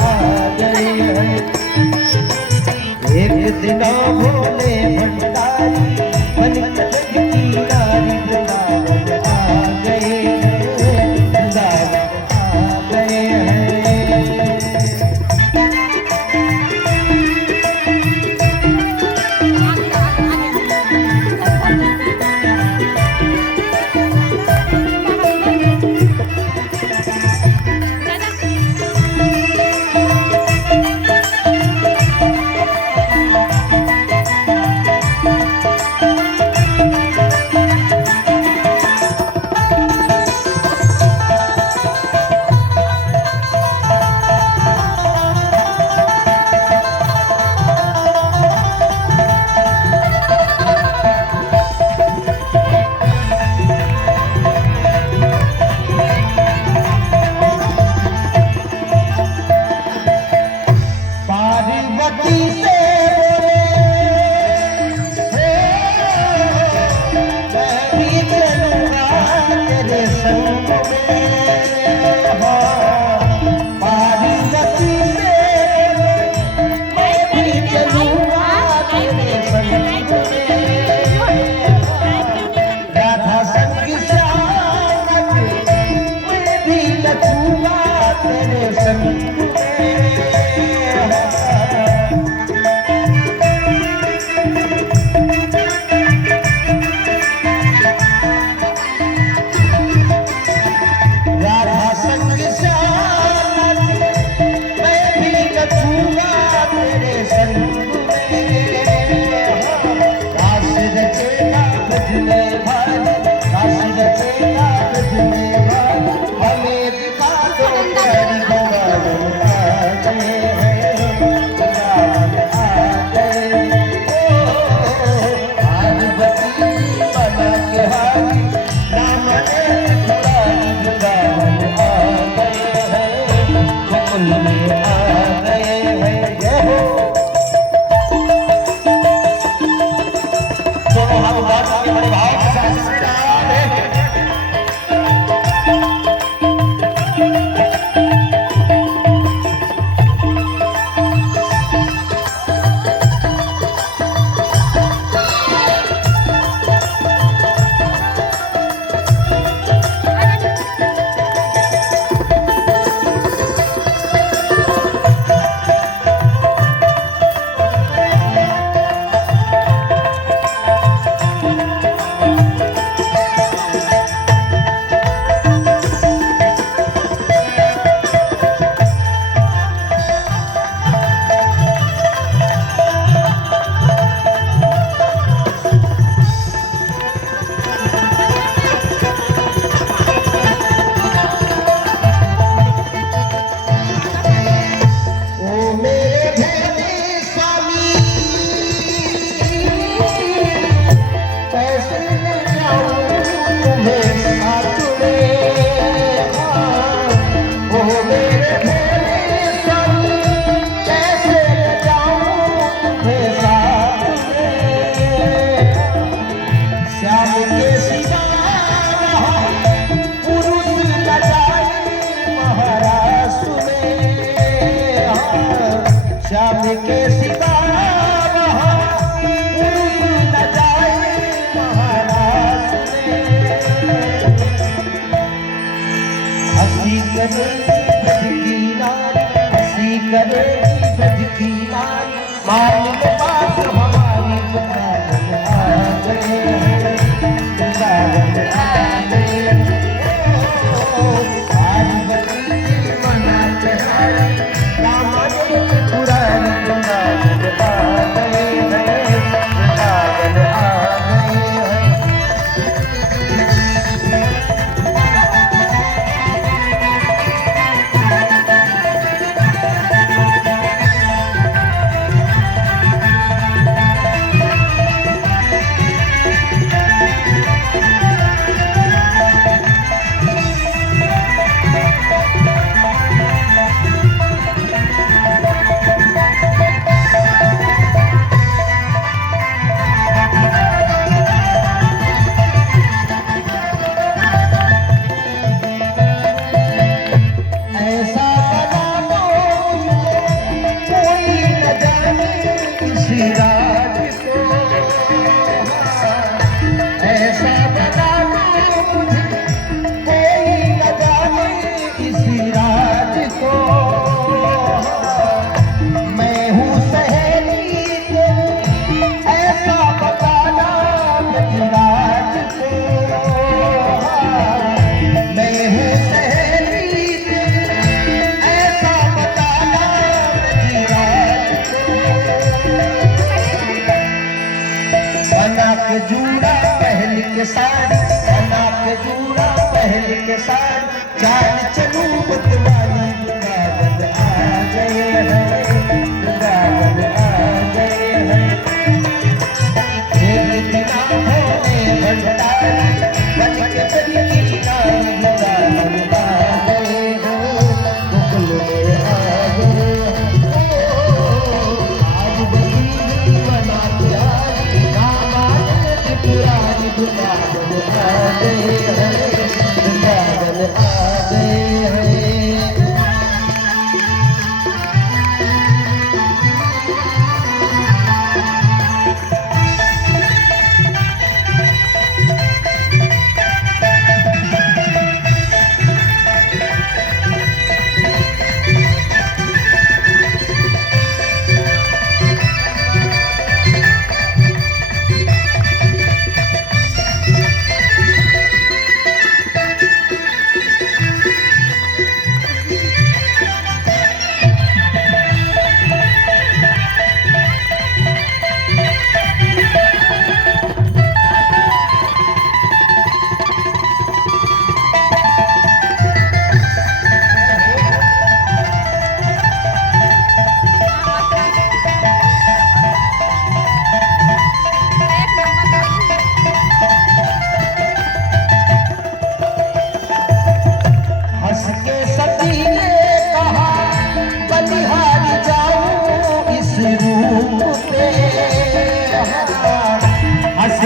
आ गए हैं। एक दिन भोले भंडारी बन के जग की नारी वृंदावन आ गए हैं, वृंदावन आ गए हैं। तेरे संग राधा संग श्याम मैं भी नचूंगा तेरे संग रास रचेगा बजने भाई, रास रचेगा बजने भाई, हमें दिखा दो तेरी भगवान आ गए हैं, भगवान आ गए। पार्वती बना के हारी राम ने भगवान आ गए हैं, गोकुल में आ गए हैं। जय हो। तो हम बात के बड़े भाव के साथ सुन रहे हैं। के साथ बना के जूड़ा पहन के साथ चाल चलूं मतवाली वृंदावन आ गए हैं, वृंदावन आ गए हैं। एक दिन आंखों में भंडारी बन के बड़ी की नारी वृंदावन आ गए हैं, गोकुल में आ गए हैं। आज बड़ी बना के आई रामायण की पुरानी वृंदावन आ गए हैं, वृंदावन आ गए हैं।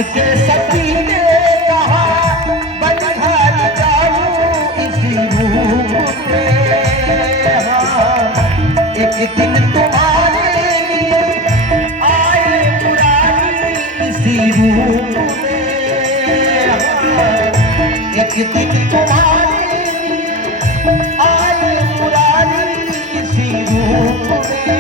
के सती ने कहा बनिहार जाऊं इसी रूप में। हाँ, एक दिन तुम्हारे लिए आए मुरारी इसी रूप में। हाँ, एक दिन तुम्हारे लिए आए मुरारी इसी रूप में।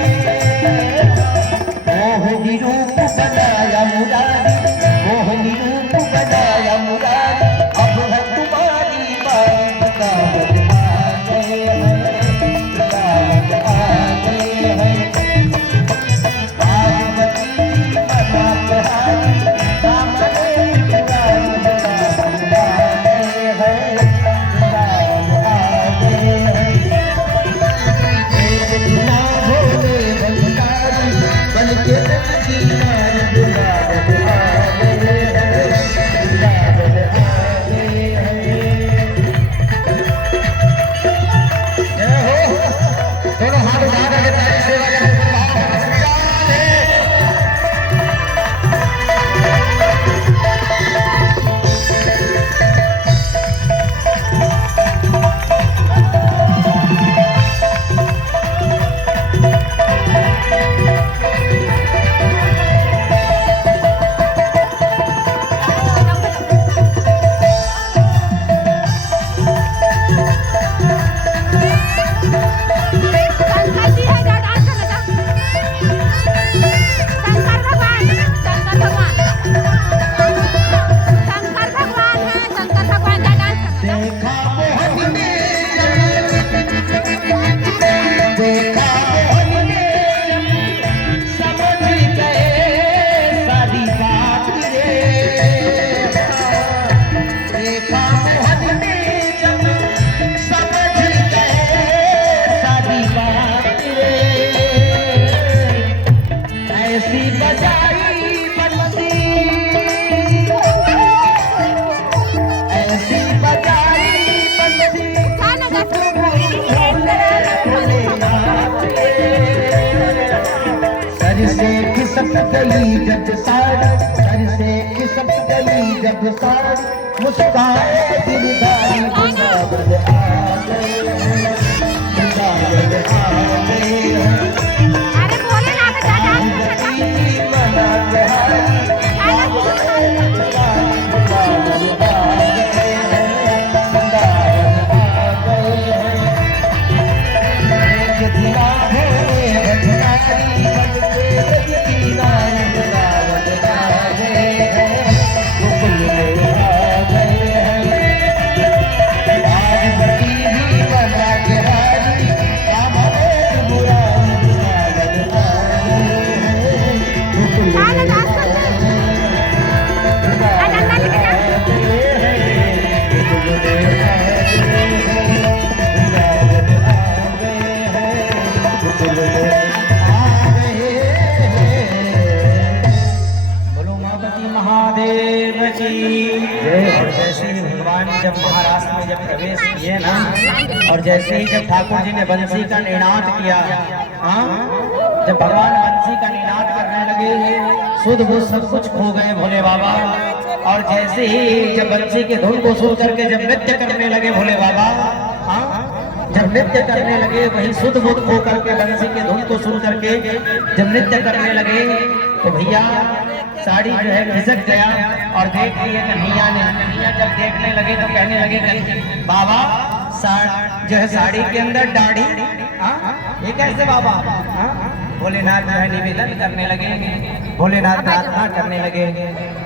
मोहनी रूप बनाया मुरारी, मोहनी रूप बनाया मुरारी, अब है तुम्हारी बारी वृंदावन आ गए हैं, वृंदावन आ गए हैं। आज बड़ी बना के हारी दामने पुरानी वृंदावन आ गए हैं, वृंदावन आ गए हैं। एक दिन भोले भंडारी बन के रखी नारी वृंदावन आ गए हैं, वृंदावन आ गए हैं। जय हो, दोनों हाथ उठा करके ताली सेवा करें। खिसक गई जब साड़ी, सर से खिसक गई जब साड़ी, मुस्काए दिलदारी वृंदावन आ गए हैं, वृंदावन आ गए हैं। अरे बोले ना बेटा मना के हारी वृंदावन आ गए हैं, वृंदावन आ गए हैं। एक दिन भोले भंडारी बन के की नारी वृंदावन आ गए हैं, गोकुल में आ गए हैं। आज बड़ी भी बना के हारी रामायण मुरारी वृंदावन आ गए हैं, गोकुल में आ गए हैं, वृंदावन आ गए हैं। जय। और जैसे ही भगवान जब महाराष्ट्र में जब प्रवेश किए ना, और जैसे ही जब ठाकुर जी ने बंसी का निनाद किया, हाँ, जब भगवान बंसी का निनाद करने लगे, शुद्ध बुद्ध सब कुछ खो गए भोले बाबा। और जैसे ही जब बंसी के धुन को सुन करके जब नृत्य करने लगे भोले बाबा, हाँ, जब नृत्य करने लगे, वही शुद्ध बुद्ध खो करके बंसी के धुन को सुन करके जब नृत्य करने लगे, तो भैया साड़ी जो है खिसक गया। और देख लिया कन्हैया ने, कन्हैया जब देखने लगे तो कहने लगे बाबा जो है साड़ी के अंदर दाढ़ी, ये कैसे बाबा? भोलेनाथ जो है निवेदन करने लगे, भोलेनाथ प्रार्थना करने लगे,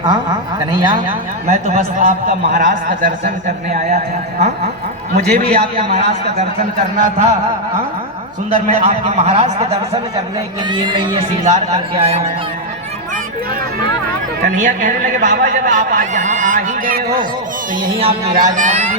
कन्हैया मैं तो बस आपका महाराज का दर्शन करने आया था, मुझे भी आपका महाराज का दर्शन करना था, सुंदर, मैं आपके महाराज के दर्शन करने के लिए मैं ये श्रृंगार करके आया हूँ। कन्हैया कहने लगे बाबा जब आप यहाँ आ ही गए हो तो यहीं आप विराजमान भी